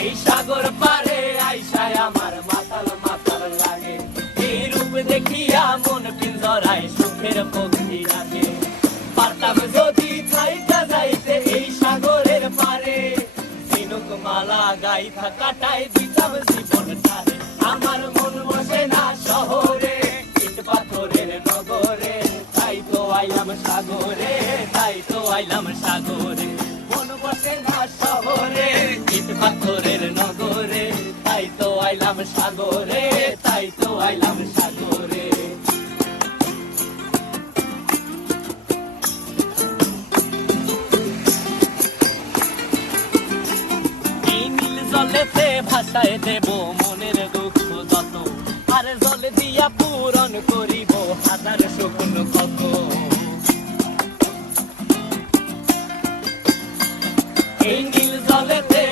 এই সাগর পারে আইসায় আমার মাতাল মাতাল লাগে, এই রূপ দেখিয়া মন পিঞ্জরায় সুখের পক্ষী রাখে। পারতাম যদি থাইকা যাইতে এই সাগরের পারে, ঝিনুক মালা গাইথা কাটাই দিতাম জীবনটারে। আমার মন বসে না শহরে, ইট পাথরের নগরে, তাই তো আইলাম সাগরে, তাই তো আইলাম সাগরে। মন বসে না শহরে, ইট পাথরের নগরে, তাই তো আইলাম সাগরে, তাই তো আইলাম সাগরে। জলেতে ভাসায় দেব মনের দুঃখ যত, আর জলে দিয়া পূরণ করিব হাজার স্বপ্ন কত। এই নীল জলেতে